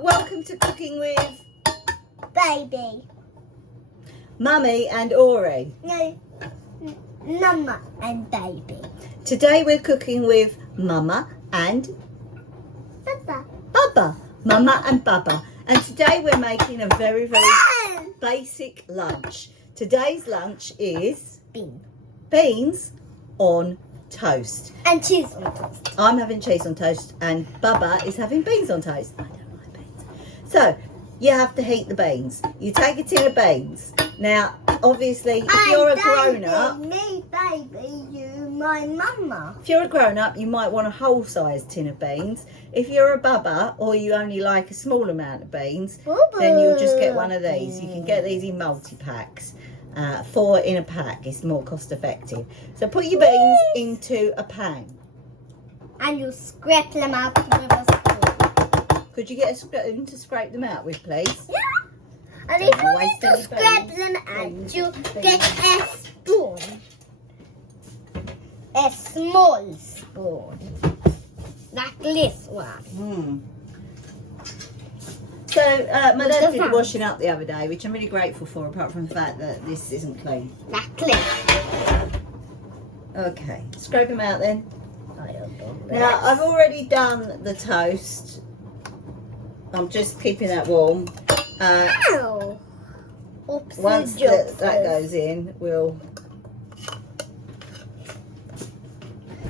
welcome to Cooking with Baby. Mummy and Ori. No, Mama and Baby. Today we're cooking with Mama and Papa. Baba. Mama and Baba. And today we're making a very, very basic lunch. Today's lunch is beans on toast. And cheese on toast. I'm having cheese on toast and Baba is having beans on toast. I don't like beans. So, you have to heat the beans. You take a tin of beans. Now, obviously, if you're a grown-up... Me, baby, you, my mama. If you're a grown-up, you might want a whole-sized tin of beans. If you're a Baba, or you only like a small amount of beans, then you'll just get one of these. You can get these in multi-packs. 4 in a pack is more cost-effective. So put your beans into a pan. And you scrape them out with a spoon. Could you get a spoon to scrape them out with, please? Yeah. And if Don't you waste need to any scrape beans. them out, Beans, you beans. get a spoon. A small spoon. Like this one. So, my dad did the Different. washing up the other day, which I'm really grateful for, apart from the fact that this isn't clean. Like this. Okay, scrape them out then. I don't know. Now, I've already done the toast. I'm just keeping that warm. Ow. Oops, Once that goes in, we'll...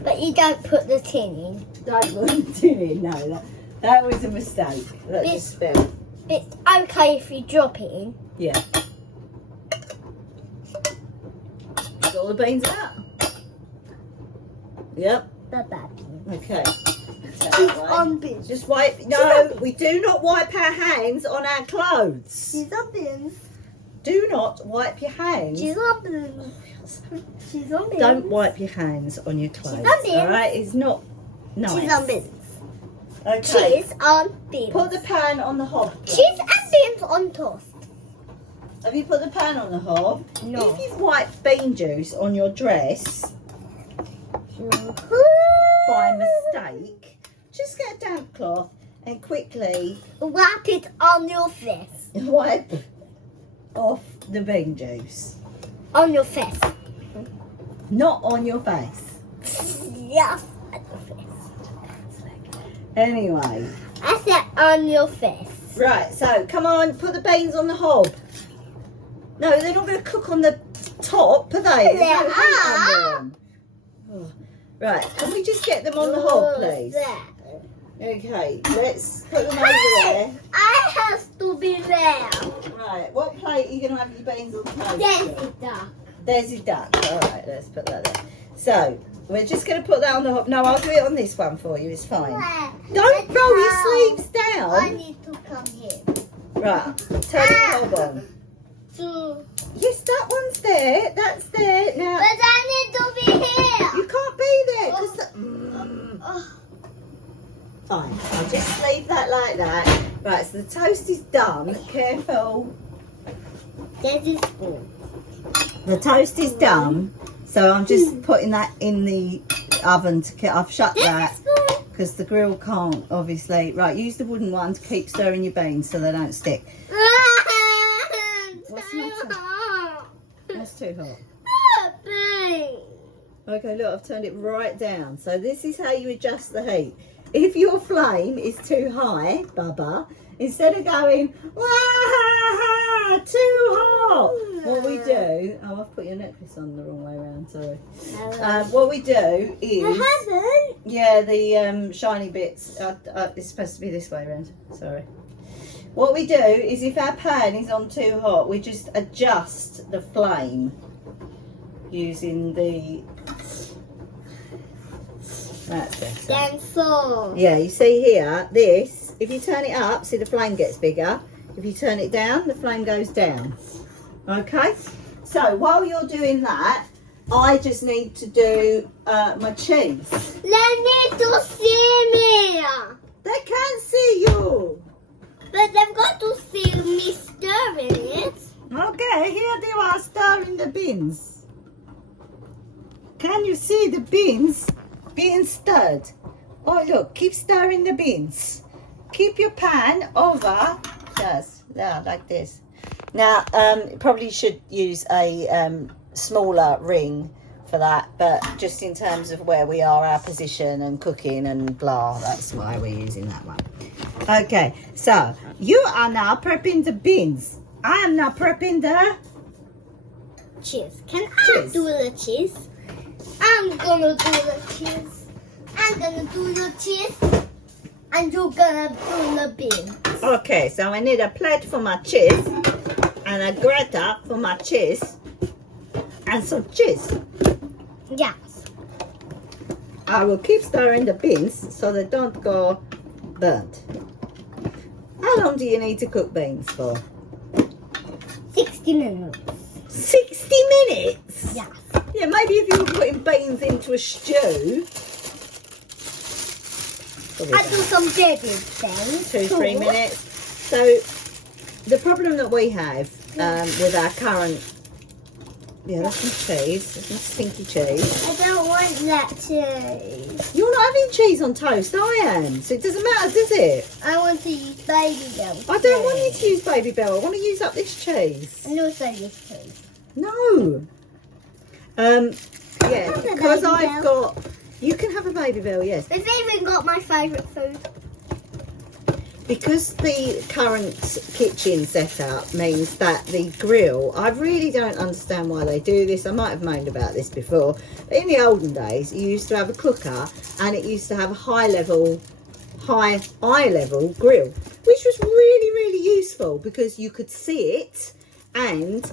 But you don't put the tin in. Don't put it in. No, that was a mistake. That's a This- spill. It's okay if you drop it in. Yeah. Got all the beans out? Yep. The baby. Okay. She's on beans. Just wipe. No, we do not wipe our hands on our clothes. She's on beans. Do not wipe your hands. She's on beans. She's on beans. Don't wipe your hands on your clothes. on beans. All right, it's not nice. She's on beans. Okay. She's on beans. Put the pan on the hob. please. She's on beans on toast. Have you put the pan on the hob? No. If you've wiped bean juice on your dress by mistake, just get a damp cloth and quickly Wrap it on your face. wipe off the bean juice. On your face. Not on your face. Yes, on your face. Anyway, I said on your face. right, so come on, put the beans on the hob. No, they're not going to cook on the top, are they? There's no They heat are. under them. Oh. Right, can we just get them on the hob, please? There. Okay, let's put them over there. I have to be there. Right, what plate are you going to have your beans on toast? There's on? it there. There's your duck. All right, let's put that there. So, we're just going to put that on the hob. No, I'll do it on this one for you. It's fine. Don't roll your sleeves I down. need to come here. Right, turn the hob on. To... Yes, that one's there. That's there. Now, But I need to be here. you can't be there. 'Cause Oh. Fine, I'll just leave that like that. Right, so the toast is done. Careful. There's a spoon. The toast is done. So I'm just putting that in the oven to get. I've shut There's that a spoon. because the grill can't, obviously. Right, use the wooden one to keep stirring your beans so they don't stick. What's the matter? That's too hot. Okay, look, I've turned it right down. So this is how you adjust the heat. If your flame is too high, Baba, instead of going, wah, too hot, what we do, oh, I've put your necklace on the wrong way around, sorry. What we do is, I haven't. yeah, the shiny bits, it's supposed to be this way around, sorry. What we do is if our pan is on too hot, we just adjust the flame using the... That's better. Then so. Yeah, you see here, this, if you turn it up, see the flame gets bigger. If you turn it down, the flame goes down. Okay? So while you're doing that, I just need to do my cheese. They need to see me. They can't see you. But they've got to see me stirring it. Okay, here they are stirring the beans. Can you see the beans being stirred? Oh, look, keep stirring the beans. keep your pan over, just like this. Now, probably should use a smaller ring for that, but just in terms of where we are, our position and cooking and blah, that's why we're using that one. Okay, so you are now prepping the beans. I am now prepping the Cheese. Can I Cheese. do the cheese? I'm gonna do the cheese. I'm gonna do the cheese. And you're gonna do the beans. Okay, so I need a plate for my cheese and a grater for my cheese and some cheese. Yes. I will keep stirring the beans so they don't go burnt. How long do you need to cook beans for? 60 minutes. 60 minutes? Yes. Yeah, maybe if you were putting beans into a stew. I do some baby things. 2-3 too. minutes. So the problem that we have with our current, that's some cheese, that's my stinky cheese. I don't want that cheese. You're not having cheese on toast, I am. So it doesn't matter, does it? I want to use baby milk. I don't want you to use Baby Bell. I want to use up this cheese. And also this cheese. No. Yeah, Have a because Baby I've got. You can have a Baby Bell, yes. We've even got my favourite food. Because the current kitchen setup means that the grill, I really don't understand why they do this. I might have moaned about this before. But in the olden days, you used to have a cooker and it used to have a high eye level grill, which was really, really useful because you could see it and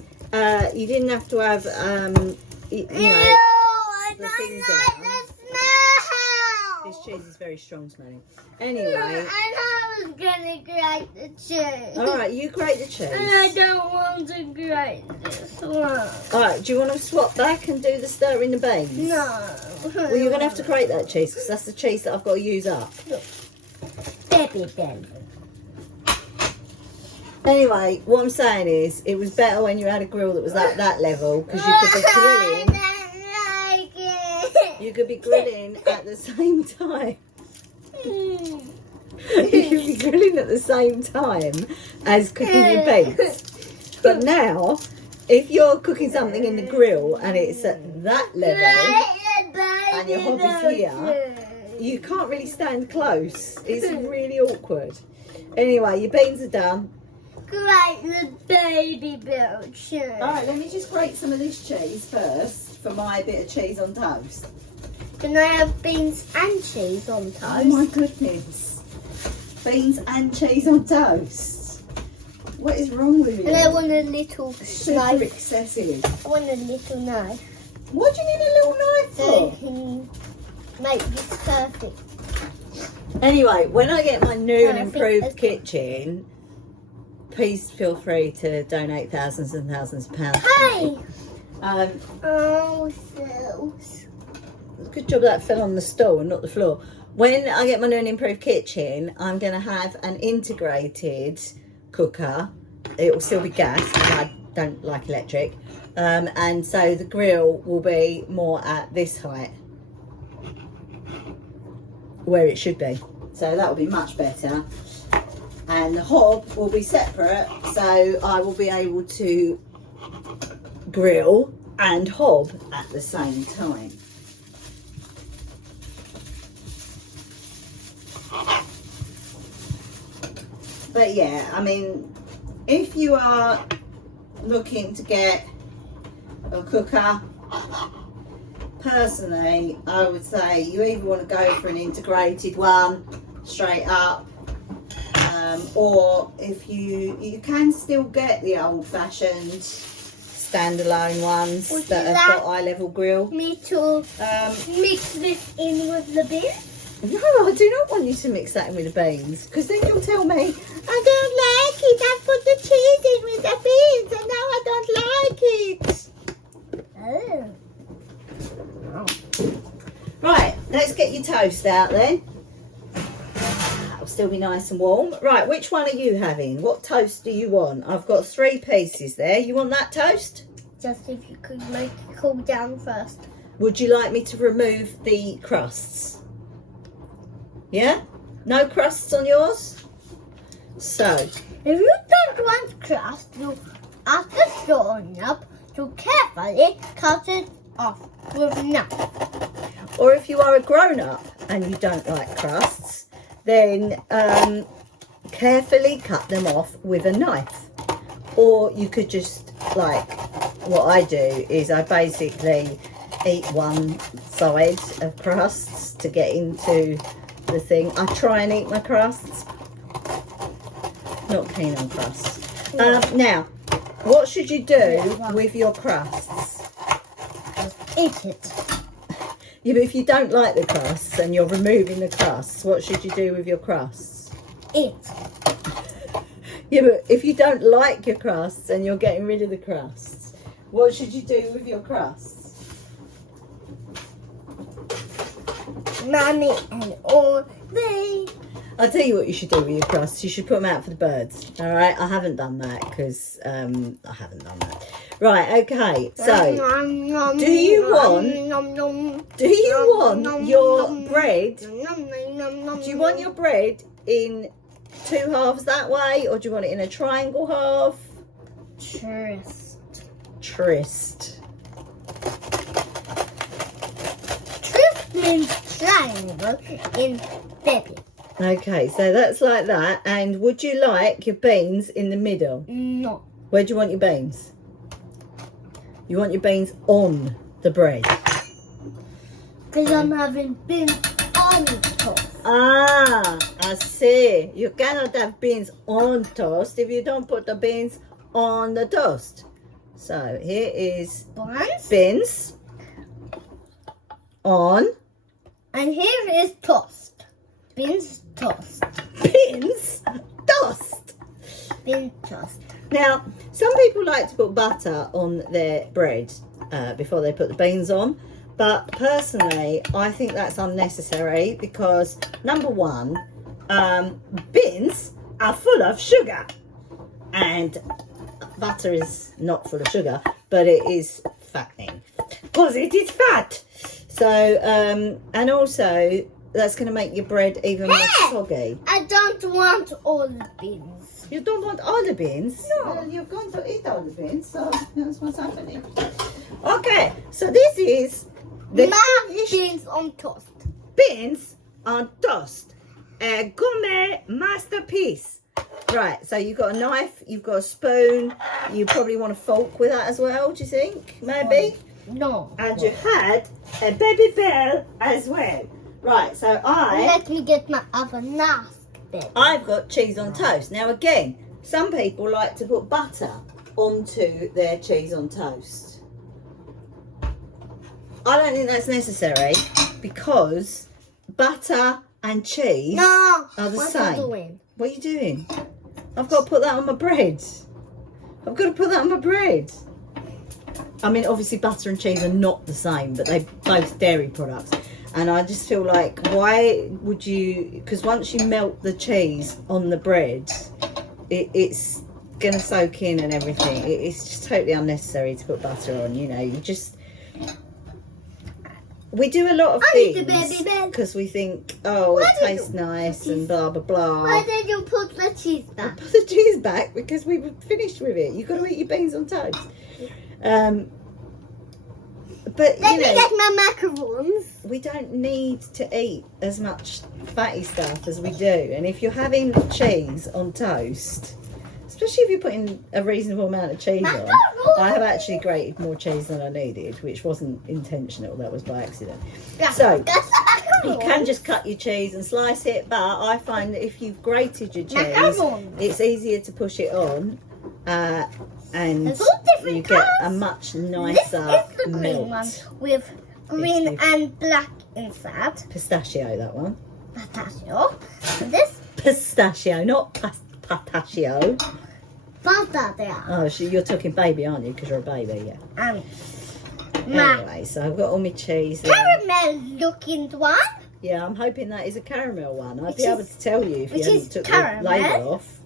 you didn't have to have, you know, I the don't thing like down. the smell. This cheese is very strong smelling. Anyway, And I was gonna grate the cheese. all right, you grate the cheese. And I don't want to grate this one. All right, do you want to swap back and do the stir in the beans? No. Well, you're going to have to grate that cheese because that's the cheese that I've got to use up. Baby then. Anyway, what I'm saying is it was better when you had a grill that was at that level because you could be grilling. I don't like it. You could be grilling at the same time. You could be grilling at the same time as cooking your beans. But now, if you're cooking something in the grill and it's at that level and your hobby's here, you can't really stand close. It's really awkward. Anyway, your beans are done. Grate the baby milk cheese. All right, let me just grate some of this cheese first for my bit of cheese on toast. Can I have beans and cheese on toast? Oh my goodness. Beans and cheese on toast. What is wrong with you? And I want a little Super knife. excessive. I want a little knife. What do you need a little knife So you for? can make this perfect. Anyway, when I get my new and Perfect. improved kitchen, please feel free to donate thousands and thousands of pounds. Hey! Um, Oh, so. Good job that fell on the stool and not the floor. When I get my new and improved kitchen, I'm going to have an integrated cooker. It will still be gas, because I don't like electric. And so the grill will be more at this height, where it should be. So that will be much better. And the hob will be separate, so I will be able to grill and hob at the same time. But yeah, I mean, if you are looking to get a cooker, personally, I would say you either want to go for an integrated one, straight up, or if you can still get the old-fashioned standalone ones Would that you have like got eye level grill. me to mix this in with the beans? No, I do not want you to mix that in with the beans, because then you'll tell me, I don't like it, I put the cheese in with the beans and now I don't like it. Oh. Right, let's get your toast out then. That'll still be nice and warm. Right, which one are you having? What toast do you want? I've got 3 pieces there. You want that toast? Just if you could make it cool down first. Would you like me to remove the crusts? Yeah? No crusts on yours? So, if you don't want crust, you after showing up, to carefully cut it off with a knife. or if you are a grown-up and you don't like crusts, then carefully cut them off with a knife. Or you could just, like, what I do is I basically eat one side of crusts to get into the thing. I try and eat my crusts. Not keen on crusts. Now, what should you do with your crusts? Eat it. Yeah, but if you don't like the crusts and you're removing the crusts, what should you do with your crusts? Eat. Yeah, but if you don't like your crusts and you're getting rid of the crusts, what should you do with your crusts? Mommy and all day. I'll tell you what you should do with your crusts. You should put them out for the birds. All right, I haven't done that because I haven't done that. Right, okay. So, do you want your bread? Do you want your bread in two halves that way, or do you want it in a triangle half? Tryst. Tryst means triangle in baby. Okay, so that's like that. And would you like your beans in the middle? No. Where do you want your beans? You want your beans on the bread. Because I'm having beans on toast. Ah, I see. You cannot have beans on toast if you don't put the beans on the toast. So here is beans on. And here is toast. Beans toast. Beans toast. Beans toast. Now, some people like to put butter on their bread before they put the beans on. But personally, I think that's unnecessary because, number one, beans are full of sugar. And butter is not full of sugar, but it is fattening because it is fat. So, and also, that's going to make your bread even more soggy. I don't want all the beans. You don't want all the beans? No. Well, you're going to eat all the beans, so that's what's happening. Okay, so this is the beans on toast. Beans on toast. A gourmet masterpiece. Right, so you've got a knife, you've got a spoon, you probably want a fork with that as well, do you think? Maybe? No. And you had a baby bell as well. Right, so Let me get my other knife. I've got cheese on toast. Now again, some people like to put butter onto their cheese on toast. I don't think that's necessary because butter and cheese are the same. What are you doing? I've got to put that on my bread. I've got to put that on my bread. I mean, obviously butter and cheese are not the same, but they're both dairy products. And I just feel like, why would you, because once you melt the cheese on the bread, it's going to soak in and everything. It's just totally unnecessary to put butter on, you know. You just, we do a lot of things because we think, oh, it tastes nice and blah, blah, blah. Why did you put the cheese back? I put the cheese back because we were finished with it. You've got to eat your beans on toast. But, Let you me know, get my macarons. we don't need to eat as much fatty stuff as we do. And if you're having cheese on toast, especially if you're putting a reasonable amount of cheese on, I have actually grated more cheese than I needed, which wasn't intentional, that was by accident. So you can just cut your cheese and slice it, but I find that if you've grated your cheese, it's easier to push it on and you get a much nicer This is the green one melt. with green and black inside. Pistachio, that one. Pistachio. And this Pistachio, not pistachio. pistachio. Oh, you're talking baby, aren't you? Because you're a baby, yeah. And my Anyway, so I've got all my cheese there. caramel looking one. Yeah, I'm hoping that is a caramel one. I'd Which be able is- to tell you if you which hadn't is took caramel. the label off.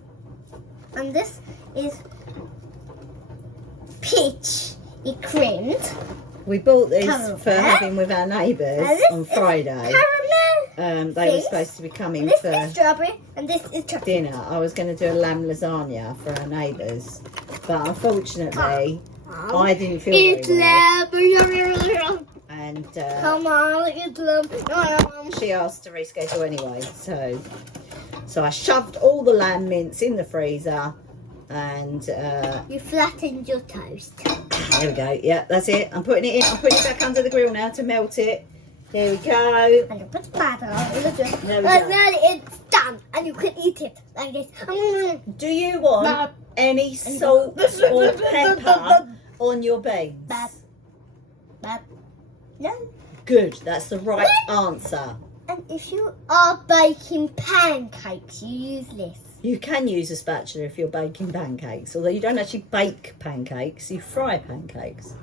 And this is peach. It creamed. We bought this Caramel. for having with our neighbours And this on is Friday. Caramel. they were supposed to be coming This for is strawberry and this is chocolate. dinner. I was going to do a lamb lasagna for our neighbours, but unfortunately, I didn't feel It's very well, lamb. and Come on, it's lamb. she asked to reschedule anyway. So I shoved all the lamb mince in the freezer, and You flattened your toast. there we go. Yeah, that's it. I'm putting it in. I'm putting it back under the grill now to melt it. Here we go. And you put the batter on. There we And go. then it's done. And you can eat it like this. Do you want any salt or pepper on your beans? No. Good. That's the right answer. And if you are baking pancakes, you use this. You can use a spatula if you're baking pancakes, although you don't actually bake pancakes, you fry pancakes.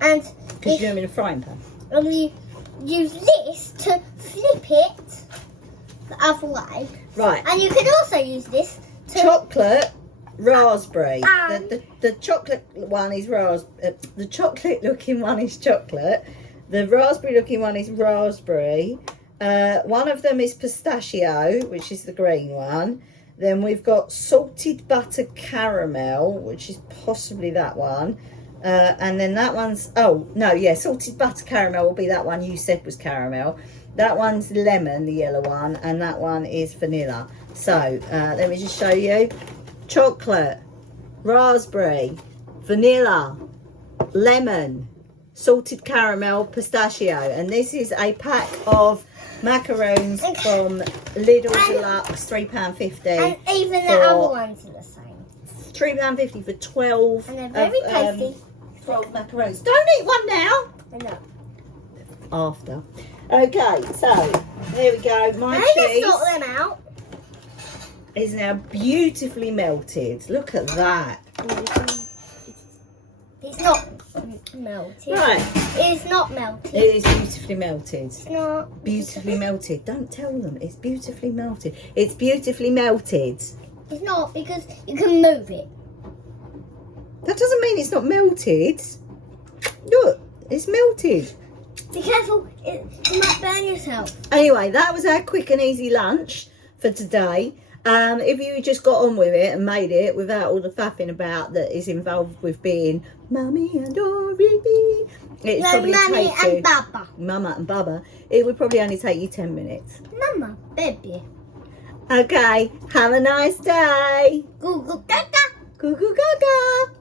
And Because you do them in a frying pan. you use this to flip it the other way. Right, And you can also use this to... chocolate, raspberry. And- The chocolate one is the chocolate looking one is chocolate. The raspberry looking one is raspberry. One of them is pistachio, which is the green one. Then we've got salted butter caramel, which is possibly that one. And then that one's, salted butter caramel will be that one you said was caramel. That one's lemon, the yellow one, and that one is vanilla. So let me just show you. Chocolate, raspberry, vanilla, lemon, salted caramel, pistachio. And this is a pack of macaroons from Lidl Deluxe, £3.50. And even the for other ones are the same. £3.50 for 12. And they're very tasty. 12 macaroons. Don't eat one now. I know. After. Okay, so there we go. My Now you cheese sort them out. is now beautifully melted. Look at that. It's not melted. Right, It's not melted. it is beautifully melted. It's not. Beautifully melted. Don't tell them. It's beautifully melted. It's beautifully melted. It's not because you can move it. That doesn't mean it's not melted. Look, it's melted. Be careful, you might burn yourself. Anyway, that was our quick and easy lunch for today. If you just got on with it and made it without all the faffing about that is involved with being Mummy and Dory, it's No, probably Mummy take and you, Baba. Mama and Baba, it would probably only take you 10 minutes. Mama, baby. Okay, have a nice day. Google Gaga. Goo goo gaga.